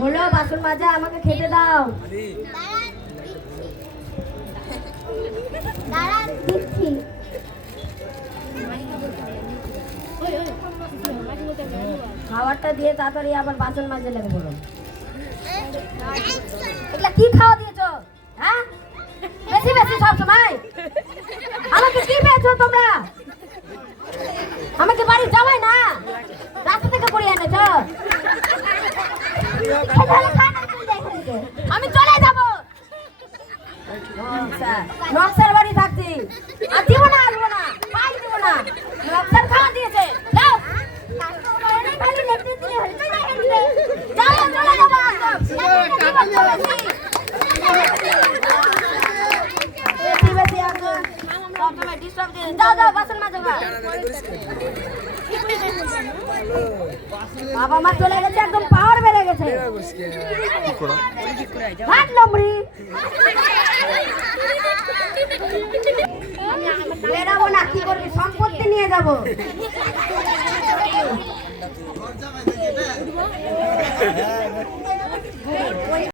হলো বাসন মাজা, আমাকে খেতে দাও। দাঁড়ান দিচ্ছি। খাবারটা দিয়ে তাড়াতাড়ি আবার বাসন মাজতে লেগে বলো। এগুলা কি খাওয়া দিয়েছো? হ্যাঁ, বেশি বেশি সব সময় আমাকে কি পেয়েছো তোমরা? আমাকে বাড়ি যাওয়াই না, রাস্তা থেকে পড়ে এনেছো। আমি চলে যাবো, নকশার বাড়ি থাকছি। আর দিব না, আসবো না, পাই দিব না। নকশার খাওয়া দিয়েছে, যাও যাও, চলে যাবো। বেশি বেশি আসবো, সবসময় ডিস্টার্ব দিয়ে। যাও যাও, বাসন মাজো গা। বাবা মা চলে গেছে, একদম পাওয়ার বেড়ে গেছে। হাত লমড়ি বেরাবো না, কি করবি? সম্পত্তি নিয়ে যাবো।